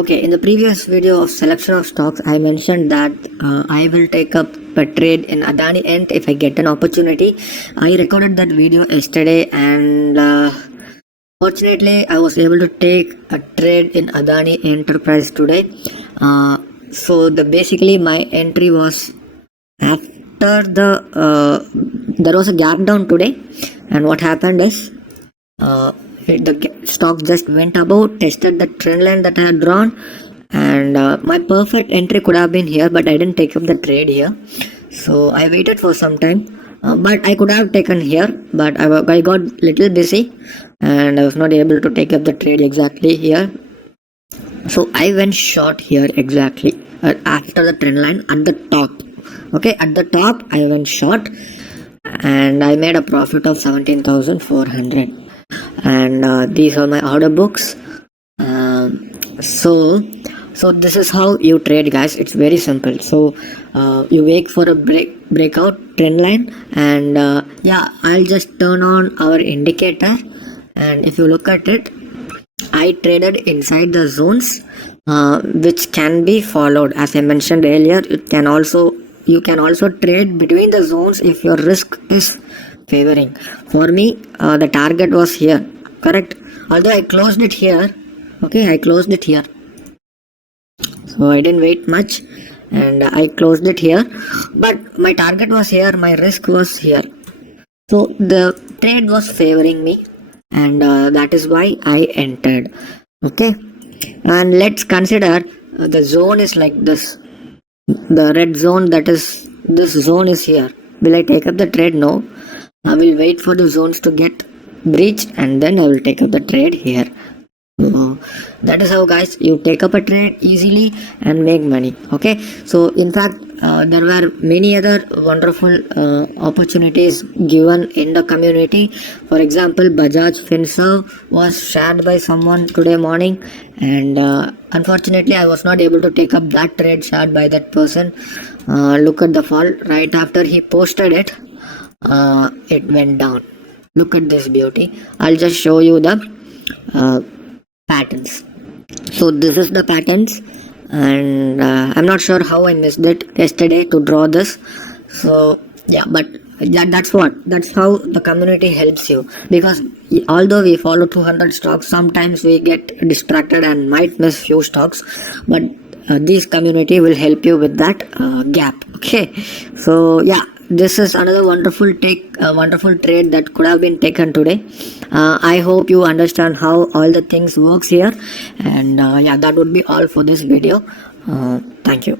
Okay, in the previous video of selection of stocks, I mentioned that I will take up a trade in Adani Ent if I get an opportunity. I recorded that video yesterday, and fortunately, I was able to take a trade in Adani Enterprise today. So basically my entry was after there was a gap down today, and what happened is the stock just went above, tested the trend line that I had drawn, and my perfect entry could have been here, but I didn't take up the trade here. So I waited for some time, but I could have taken here, but I got little busy and I was not able to take up the trade exactly here. So I went short here exactly after the trend line at the top. Okay, at the top I went short and I made a profit of 17,400. And these are my order books. So this is how you trade, guys. It's very simple. So you wait for a breakout trend line, and yeah, I'll just turn on our indicator, and if you look at it, I traded inside the zones, which can be followed. As I mentioned earlier, you can also trade between the zones if your risk is favoring. For me, the target was here, correct? Although I closed it here, okay, I closed it here. So I didn't wait much, and I closed it here. But my target was here, my risk was here. So the trade was favoring me, and that is why I entered. Okay, and let's consider the zone is like this. The red zone, that is, this zone is here. Will I take up the trade? No. I will wait for the zones to get breached, and then I will take up the trade here. That is how, guys, you take up a trade easily and make money. Okay, so in fact there were many other wonderful opportunities given in the community. For example, Bajaj Finserv was shared by someone today morning, and unfortunately I was not able to take up that trade shared by that person. Look at the fall right after he posted it. It went down. Look at this beauty. I'll just show you the patterns. So this is the patterns, and I'm not sure how I missed it yesterday to draw this. So yeah, but that's how the community helps you, because although we follow 200 stocks, sometimes we get distracted and might miss few stocks, but this community will help you with that gap. Okay, so yeah, this is another wonderful trade that could have been taken today. I hope you understand how all the things works here, and yeah, that would be all for this video. Thank you.